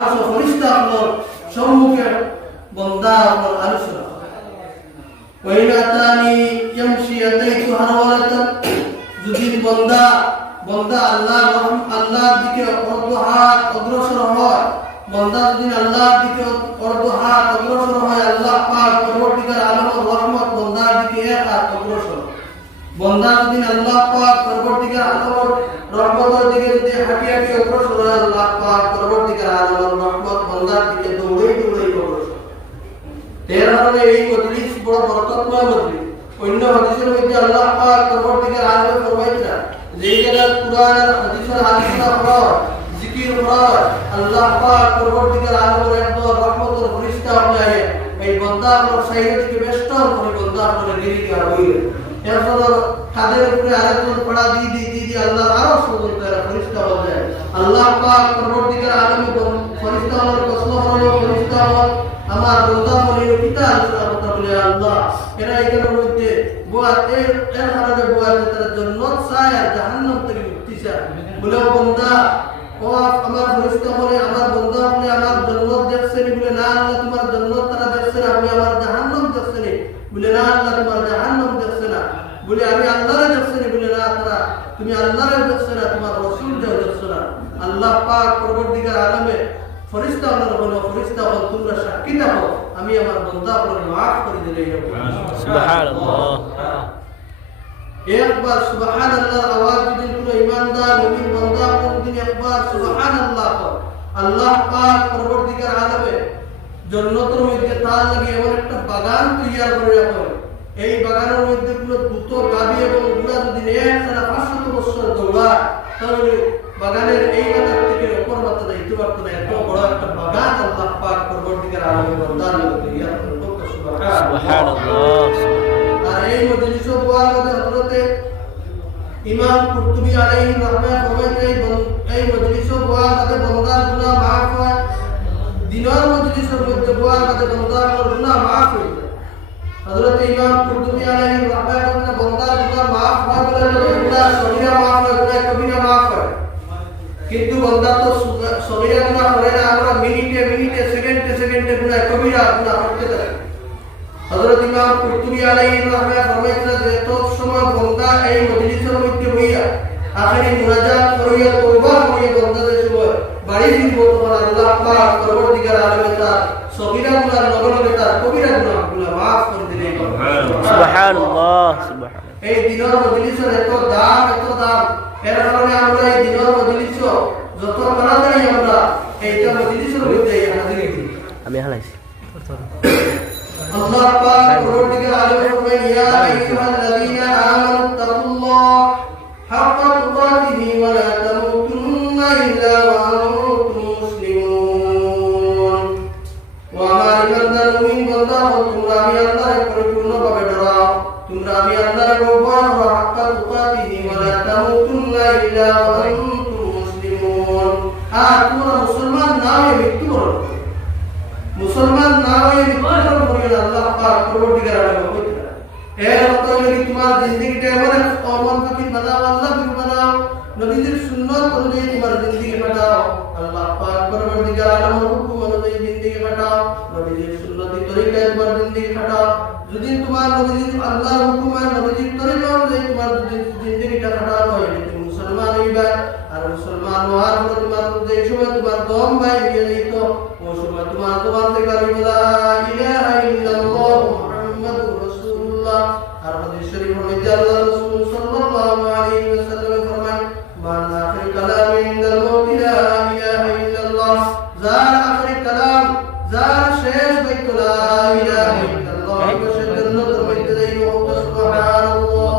ফরিস্তা হলো সম্মুখে বন্দা হলো আলোচনা ওয়াইনাতানি ইয়ামশি আতাইতু হারওয়ালাতান যদি বন্দা আল্লাহর দিকে অর্ধহাত অগ্রসর হয় বন্দা যদি আল্লাহর দিকে অর্ধহাত অগ্রসর হয় আল্লাহ পাক পরবর্তীকার আলম রহমত বন্দার দিকে এক হাত অগ্রসর বন্দা যদি আল্লাহ পাক পরবর্তীকার আলম রহমতের দিকে যদি হাঁটি হাঁটি অগ্রসর হয় আল্লাহ পাক পরবর্তীকার আলম রহমত বন্দার দিকে দৌড়ে অগ্রসর এর কারণে এই মজলিস বড় বরকতময় মজলিস অন্য হাদিসের মধ্যে আল্লাহ পাক পরবর্তীকার আলম ফরমাইছেন যে জায়গায় কুরআনের হাদিসের আলোচনা হয় জিকির হয় আল্লাহ পাক পরবর্তীকার আলমের একদম রহমতের ফেরেশতা হয় এই বান্দা আমার সাইয়ের দিকে বেষ্টন করে বান্দা আমার দিকে আর হইল এরপর তাদের উপরে আরেকজন পড়া দি আল্লাহ আরো সুন্দর করে ফেরেশতা হয়ে যায় আল্লাহ পাক পরবর্তীকার আলমে ফেরেশতা আমার প্রশ্ন হলো ফেরেশতা আমার বান্দা বলে পিতা আল্লাহ কথা বলে আল্লাহ এরা এখানের মধ্যে বুয়া এর কারণে বুয়া তার জান্নাত চায় আর জাহান্নাম থেকে মুক্তি চায় বলে বান্দা ও আমার ফেরেশতা বলে আমার বান্দা বলে আমার জান্নাত দেখছেন বলে না আল্লাহ তোমার জান্নাত তারা দেখছেন আমি আমার জাহান্নাম দেখছেন বলে না আল্লাহ তোমার জাহান্নাম দেখছেন না বলে আমি আল্লাহর দেখছেন বলে না তারা তুমি আল্লাহর দেখছেন না তোমার রাসূল দেখছেন না আল্লাহ পাক পরবর্তীকার আলমে ফেরেশতা বলে ফেরেশতা বলে তোমরা সাক্ষী দাও আমি আমার বান্দা বলে maaf করে দিলে সুবহানাল্লাহ একবার সুবহানাল্লাহর আওয়াজ যদি কোনো ঈমানদার মুমিন বান্দা কোনদিন একবার সুবহানাল্লাহ আল্লাহ পাক পরবর্তীকার আলমে জান্নাতের মধ্যে তার লাগি এমন একটা বাগান তৈরি করে রাখেন এই বাগানের মধ্যে পুরো দুটো গাবি এবং ঘোড়া যদি একসাথে 500 বছর দৌড়ায় তাহলে বাগানের এই মাথা থেকে উপর মাথা যাইতে পারত না এত বড় একটা বাগান আল্লাহ পাক পরবর্তীকার আলমে বান্দার মধ্যে ইয়া সুবহানাল্লাহ আর এই মজলিসে বলার মধ্যে হযরতে ইমাম কুরতুবী আলাইহি রাহমাতুল্লাহ ফরমাইছেন এই মজলিসে বলার মধ্যে বান্দার গুনাহ maaf হয় দিনের মজলিসের মধ্যে বলার মধ্যে বান্দার গুনাহ maaf হয় হযরতে ইমাম কুরতুবী আলাইহি রাহমাতুল্লাহ বান্দার গুনাহ maaf হয় বলে গুনাহ সগীরা maaf হয় গুনাহ কবিরা maaf হয় কিন্তু বান্দা তো সগীরা গুনাহ করে না আমরা মিনিটে সেকেন্ডে গুনাহ কবিরা গুনাহ করতে থাকি হযরত ইমাম কুরতুবী আলাইহি রাহমাতুল্লাহ ফরমাইছেন যে তো সময় বান্দা এই মজলিসের মধ্যে বইয়া আখেরি মুনাজাত করিয়া তওবা করিয়া বান্দাদের সময় বাড়ি দিব তোমার আল্লাহ পাক পরবর্তীকার আলমে তার সগীরা গুনাহ লগে তার কবিরা গুনাহ maaf করে দিলেন সুবহানাল্লাহ এই দিনের মজলিসের এত দাম এর কারণে আমরা এই দিনের মজলিস যত তাড়াতাড়ি আমরা এইটা মজলিসের মধ্যে হাজির হই আমি হালাইছি আল্লাহ পাক পরবর্তীকার আলমে ফরমান ইয়া আইয়ুহাল্লাযীনা আমানু তাকুল্লাহ হাক্কা তুকাতিহি ওয়া লা তামুতুন্না ইল্লা ওয়া আনতুম মুসলিমুন ওয়া মা ইমানদার মুমিন বান্দা তোমরা আমি আল্লাহর পরিপূর্ণভাবে ডরাও তোমরা আমি আল্লাহর ভয় করো হাক্কা তুকাতিহি ওয়া লা তামুতুন্না ইল্লা ওয়া আনতুম মুসলিমুন আর তোমরা মুসলমান না হয়ে মৃত্যুবরণ মুসলমান না হয়ে মৃত্যুবরণ করিও আল্লাহ পাক পরবর্তীকার আলমে বলেছেন এর মত যদি তোমার জিন্দেগিটা এমন এক অমনকে বানাও আল্লাহ কি বানাও নবীজির সুন্নাত অনুযায়ী তোমার জিন্দেগি কাটাও আল্লাহ পাক পরবর্তীকার আলমের হুকুম অনুযায়ী জিন্দেগি কাটাও নবীজির সুন্নতি তরিকায় তোমার জিন্দেগি কাটাও যদি তোমার নবীজির আল্লাহর হুকুম আর নবীজির তরিকা অনুযায়ী তোমার জিন্দেগিটা কাটাও হয় তুমি মুসলমান হইবা আর মুসলমান হওয়ার পর তোমার যে সময় তোমার দম বাইরে যাইত ওই সময় তোমার জবান থেকে লা ইলাহা ইল্লাল্লাহ মুহাম্মাদুর রাসূলুল্লাহ আর হাদিস শরীফের মধ্যে আল্লাহ রাসূল সাল্লাল্লাহু আলাইহি ওয়াসাল্লাম ফরমান মান আখির কালাম ইনদাল মাউত লা ইলাহা ইল্লাল্লাহ যার আখির কালাম যার শেষ বাক্য লা ইলাহা ইল্লাল্লাহ সে জান্নাতের মধ্যে যাইবে সুবহানাল্লাহ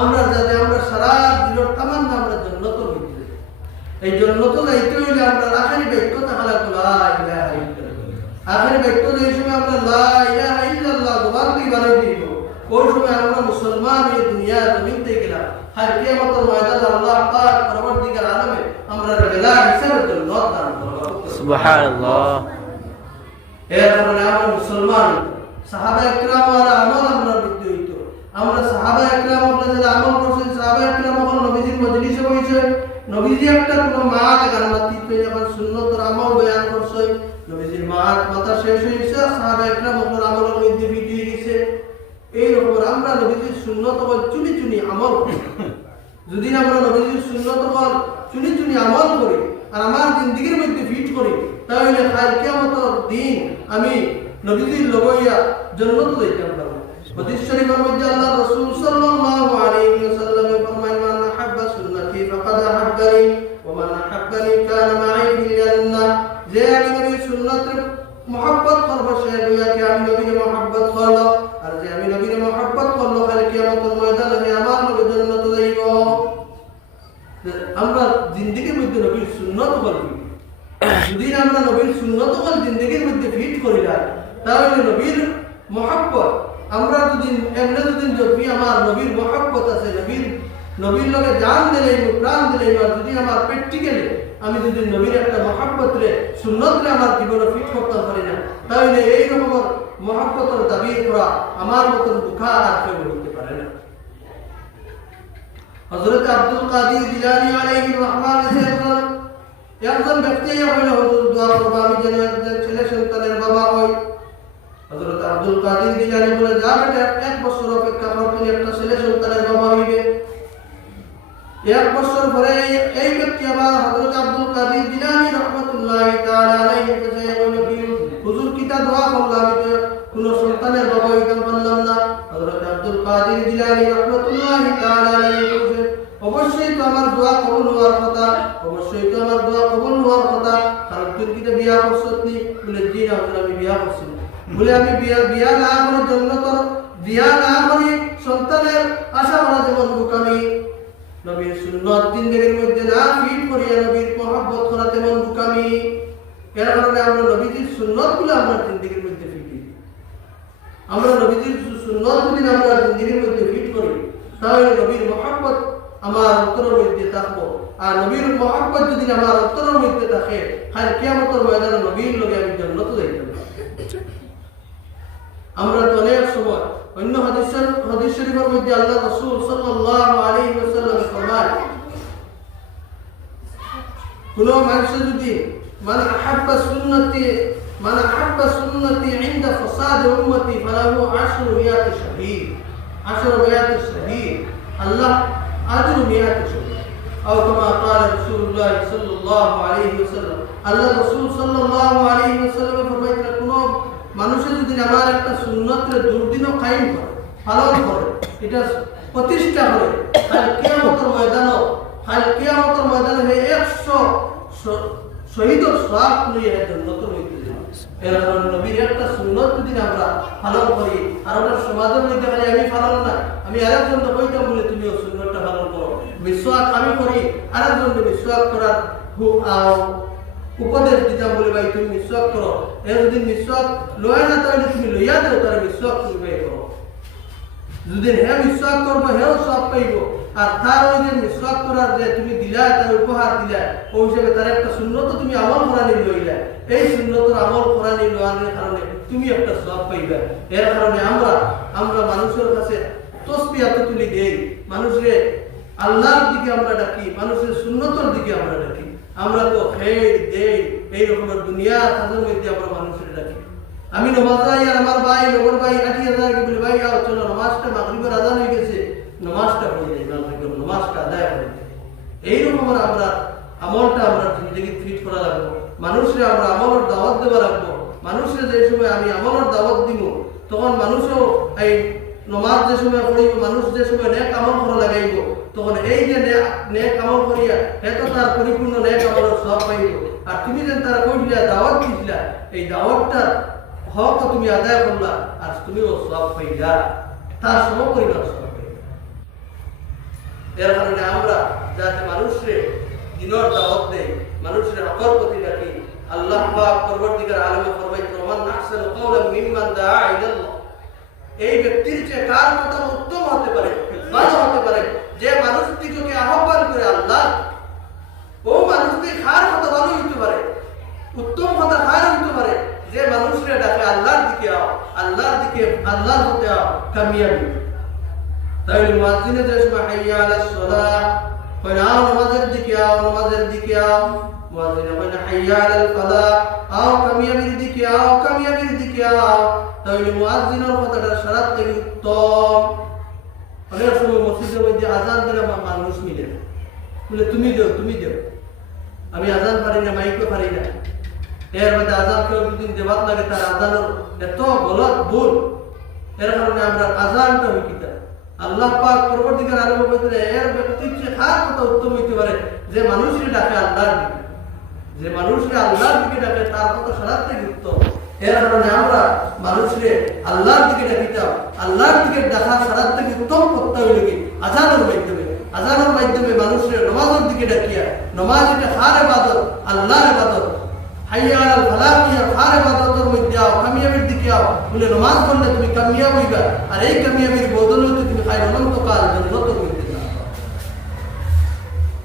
আমরা যাতে আমরা সারা দিনের তামান্না আমরা জান্নাতের মধ্যে এই জান্নাতে যাইতে হইলে আমরা আখির বাক্য তাহলে লা ইলাহা ইল্লাল্লাহ আখির বাক্য যে সময় আমরা লা ইলাহা ইল্লাল্লাহ জবান দিয়ে বানাই দিব ওই সময় আমরা মুসলমান এই দুনিয়া জমিন থেকে গেলাম আর কিয়ামতের ময়দানে আল্লাহ পাক পরবর্তীকার আলমে আমরা রেলা হিসাবে জান্নাত দান করবেন সুবহানাল্লাহ এর কারণে আমরা মুসলমান সাহাবা ইকরাম আর আমল আমরা বৃদ্ধি হইতো আমরা সাহাবা ইকরাম আমরা যারা আমল করছেন সাহাবা ইকরাম যখন নবীজির মজলিসে বসে নবীজি একটা কোনো মাত গান্নাতি পেয়ে যখন সুন্নতর আমল বয়ান করছে, নবীজির মাথা শেষ হয়েছে, সাহাবা একরাম ওপর আমলের মধ্যে ভিডিও গেছে। এইরকম আমরা নবীজির সুন্নত বল চুনি চুনি আমল করি। যদি আমরা নবীজির সুন্নত বল চুনি চুনি আমল করি আর আমার জিন্দেগির মধ্যে ফিট করি, তাহলে কাল কিয়ামতের দিন আমি নবীজির লগইয়া জান্নাত যাইতে পারবো। হাদিস শরীফের মধ্যে আল্লাহ রাসূল সাল্লাল্লাহু আলাইহি ওয়াসাল্লাম ফরমান, মান আহাব্বা সুন্নতি ফাকাদ আহাব্বানি ওয়া মান আহাব্বানি কানা মাই ফিল জান্নাহ। যে আমি নবীর সুন্নতের মহব্বত করব সে দুনিয়াকে আমি নবীর মহব্বত করব, আর যে আমি নবীর মহব্বত করব কাল কিয়ামতের ময়দানে আমার নবীর জান্নাত যাইব। আমরা জিন্দেগির মধ্যে নবীর সুন্নত করব। যদি আমরা নবীর সুন্নত বল জিন্দেগির মধ্যে ফিট করি না, তাহলে নবীর মহব্বত আমরা যদি এমনি যদি আমার নবীর মহব্বত আছে, নবীর লগে জান দিলে প্রাণ দিলে, যদি আমার প্র্যাকটিক্যালি আমি যদি নবীর একটা মহব্বত রে সুন্নত রে আমার জীবনে ফিট করতে পারি না, তাহলে এই রকম মহব্বতের দাবি করা আমার মতন দুঃখা আর কেউ হতে পারে না। হযরত আব্দুল কাদির জিলানী আলাইহির রহমান একজন ব্যক্তি হইল, হুজুর দোয়া করবা আমি যেন একজন ছেলে সন্তানের বাবা হই। হযরত আব্দুল কাদির জিলানী বলে, যা বেটা 1 বছর অপেক্ষা কর, তুমি একটা ছেলে সন্তানের বাবা হইবে। 1 বছর পরে এই ব্যক্তি আবার হযরত আব্দুল কাদির জিলানী রাহমাতুল্লাহি তাআলা আলাইহি কাছে বলে, হুজুর কিতা দোয়া করলাম, আমি তো কোনো সন্তানের বাবা হইতে পারলাম না। হযরত আব্দুল কাদির জিলানী রাহমাতুল্লাহি তাআলা আলাইহি বলেন, অবশ্যই তো আমার দোয়া কবুল হওয়ার কথা, অবশ্যই তো আমার দোয়া কবুল হওয়ার কথা, কারণ তুই কি বিয়া করছস? বলে, জি না হুজুর, আমি বিয়া করছি। বলে, আমি বিয়া না করে জন্য তোর বিয়া না করে সন্তানের আশা করা যেমন বুকামি, নবীর সুন্নত জিন্দেগির মধ্যে না ফিট করিয়া নবীর মহব্বত করা তেমন বুকামি। এর কারণে আমরা নবীজির সুন্নতগুলো আমরা জিন্দেগির মধ্যে ফিট করি। আমরা নবীজির সুন্নত যদি আমরা জিন্দেগির মধ্যে ফিট করি, তাহলে নবীর মহব্বত আমার অন্তরের মধ্যে থাকবো। আর নবীর মহব্বত যদি আমার অন্তরের মধ্যে থাকে, কাল কিয়ামতের ময়দানে নবীর লগে আমি জান্নাতে যাইতে পারবো। আমরা তো অনেক সময় অন্য হাদিস শরীফের মধ্যে আল্লাহ রাসূল সাল্লাল্লাহু আলাইহি ওয়াসাল্লাম ফরমান, কোন মানুষ যদি মান আহাব্বা সুন্নতি ইনদা ফাসাদ উম্মতি ফালাহু 10 মিয়াত শাহীদ, 10 মিয়াত শাহীদ, আল্লাহ আজরু মিয়াত শাহীদ। أو كما قال رسول الله صلى الله عليه وسلم, আল্লাহ রাসূল সাল্লাল্লাহু আলাইহি ওয়াসাল্লাম ফরমাইলেন, কোন মানুষ যদি আমার একটা সুন্নতের দুর্দিনও কায়েম করে, পালন করে, এটা প্রতিষ্ঠা করে, কাল কিয়ামতের ময়দানে 100 শহীদের সওয়াব নিয়ে জান্নাতে হইতে যাবে। এর কারণে নবীর একটা সুন্নত যদি আমরা পালন করি, আর ওটা সমাজের মধ্যে খালি আমি পালন না, আমি আরেকজনকে কইতাম বলে তুমিও সুন্নতটা পালন করো, মিসওয়াক আমি করি, আরেকজনকে মিসওয়াক করার উপদেশ দিতাম বলে, ভাই তুমি মিসওয়াক করো, এর যদি মিসওয়াক লয় না তাহলে তুমি লইয়া দাও, তার মিসওয়াক তুমি ভাই করো। যদি হ্যাঁ মিসওয়াক করবো, হেও সব পাইব, আর তার ওই যে মিসওয়াক করার যে তুমি দিলা, তার উপহার দিলা, ওই হিসেবে তার একটা সুন্নত তুমি আমল করানি লইলা, এই সুন্নতের আমল করানি লওয়ার কারণে তুমি একটা সওয়াব পাইবা। এর কারণে আমরা মানুষের কাছে তসবিহ এত তুলি দেই, মানুষের আল্লাহর দিকে আমরা ডাকি, মানুষের সুন্নতের দিকে আমরা ডাকি। আমরা তো খেয়ে দেই এই রকমের দুনিয়া কাজের মধ্যে আমরা মানুষের ডাকি। আমি নামাজ যাই আর আমার ভাই লগর ভাই 80,000 কি বলে, ভাই আও চলো নামাজটা মাগরিবের আযান হয়ে গেছে, নামাজটা পড়ে যাই, নামাজটা আদায় করে যাই। এইরকম আমরা আমলটা আমরা জিন্দগি ফিট করা লাগবো, মানুষের আমরা আমলের দাওয়াত দেওয়া লাগবো। মানুষের যে সময় আমি আমলের দাওয়াত দিব, তখন মানুষও এই নামাজ যে সময় পড়িব, মানুষ যে সময় নেক আমল করা লাগাইব, তখন এই যে নেক আমল করিয়া এত তার পরিপূর্ণ নেক আমলের সওয়াব পাইব। আর তুমি যে তারা কইলা দাওয়াত দিছিলা, এই দাওয়াতটার হক তুমি আদায় করলা, আর তুমিও সওয়াব পাইলা, তার সমপরিমাণ সওয়াব পাইলা। এর কারণে আমরা যাতে মানুষের দিনের দাওয়াত দেই, মানুষের হকের প্রতি ডাকি। আল্লাহ পাক পরবর্তীকার আলেমে ফরমাইছেন, ওমান আহসানু কাওলান মিম্মান দাআ ইলাল্লাহ, এই ব্যক্তির চেয়ে কার কথা উত্তম হতে পারে, ভালো হতে পারে, যে মানুষটিকে আহ্বান করে আল্লাহ, ও মানুষটি কার কথা ভালো হইতে পারে, উত্তম কথা কার হইতে পারে, যে মানুষরা ডাকে আল্লাহর দিকে আও, আল্লাহর দিকে, আল্লাহর হতে আও, কামিয়াবি। তাই মুয়াজ্জিনে যে সময় হাইয়া আলাস সালাহ, কয় আও নামাজের দিকে আও, নামাজের দিকে আও। মুয়াজ্জিন কয় না হাইয়া আলাল ফালাহ, আও কামিয়াবির দিকে আও, কামিয়াবির দিকে আও। তাহলে মুয়াজ্জিনের কথাটা শরত থেকে উত্তম। অনেক সময় মসজিদের মধ্যে আজান দিলে মানুষ মিলে বলে তুমি দেও, তুমি দেও, আমি আজান পারি না, মাইকও পারি না। এর মধ্যে আজান কেউ দুদিন দেওয়ার লাগে, তার আজানের এত গলত ভুল, এর কারণে আমরা আজানটা হই কিতা আল্লাহ পাক পরবর্তীকার আরো বলতে এর ব্যক্তির চেয়ে খার কথা উত্তম হইতে পারে যে মানুষকে ডাকে আল্লাহর দিকে, যে মানুষকে আল্লাহর দিকে ডাকে তার কথা সারার থেকে উত্তম। এর কারণে আমরা মানুষকে আল্লাহর দিকে ডাকিতাম, আল্লাহর দিকে ডাকা সারার থেকে উত্তম করতে হইলে কি আজানের মাধ্যমে, আজানের মাধ্যমে মানুষের নামাজের দিকে ডাকিয়া, নামাজ এটা খার ইবাদত, আল্লাহর ইবাদত। হাইয়া আলাল ফালাহ ইয়া খার ইবাদতের মধ্যে আও, কামিয়াবির দিকে আও বলে নামাজ পড়লে তুমি কামিয়াব হইবা। আর এই কামিয়াবির বদৌলতে তুমি খাই অনন্তকাল জান্নাতের মধ্যে যাবে।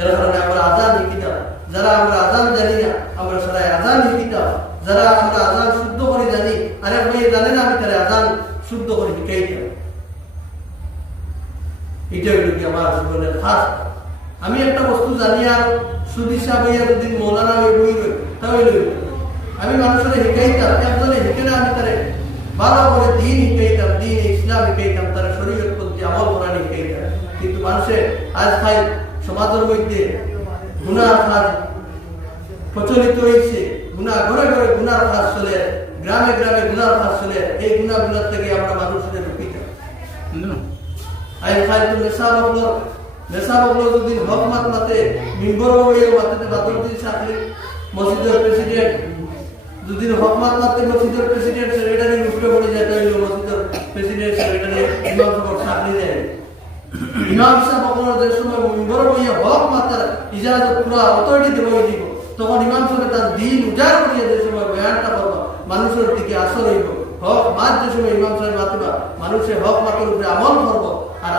এর কারণে আমরা আজান শিখিতাম, যারা আমরা আজান জানি না আমরা সবাই আজান শিখিতাম, যারা আমরা আজান শুদ্ধ করে জানি আরে ভাই জানে না আমি তাহলে আজান শুদ্ধ করে শিখাইতাম। এটা হলো কি আমার জীবনের খাস। আমি একটা বস্তু জানি আর সুদিশা বইয়া যদি মৌলানা হয়ে বই রই তাহলে আমি মানুষের শিখাইতাম, একজনে শিখে না আমি তারে ভালো করে দিন শিখাইতাম, দিন ইসলাম শিখাইতাম, তারা শরীয়ত প্রতি আমল করা শিখাইতাম। কিন্তু মানুষের আজ খাই সমাজের মধ্যে গুনাহ কাজ প্রচলিত হয়েছে, গুনাহ ঘরে ঘরে গুনার কাজ চলে, গ্রামে গ্রামে গুনার কাজ চলে। এই গুনাহগুলোর থেকে আমরা মানুষদের রুখিতাম। আই খাই তো নেশাবগুলো যদি হক মাত মাতে মিম্বর হয়ে মাতে বাদরুদ্দিন সাকরি মসজিদের প্রেসিডেন্ট যদি হক মাত মাতে মসজিদের প্রেসিডেন্ট সেক্রেটারি উপরে পড়ে যায় তাহলে মসজিদের প্রেসিডেন্ট সেক্রেটারি ইমাম সাহেব সাকরি দেয়। ইমাম সাহেব আপনার যে সময় মিম্বর হয়ে হক মাতার ইজাজত পুরা অথরিটি দেব দিব, তখন ইমাম সাহেব তার দিন উজাড় করিয়ে যে সময় বয়ানটা করবা মানুষের দিকে আসর হইব। হক মাত যে সময় ইমাম সাহেব মাতিবা মানুষের হক মাতের উপরে আমল করবো, আর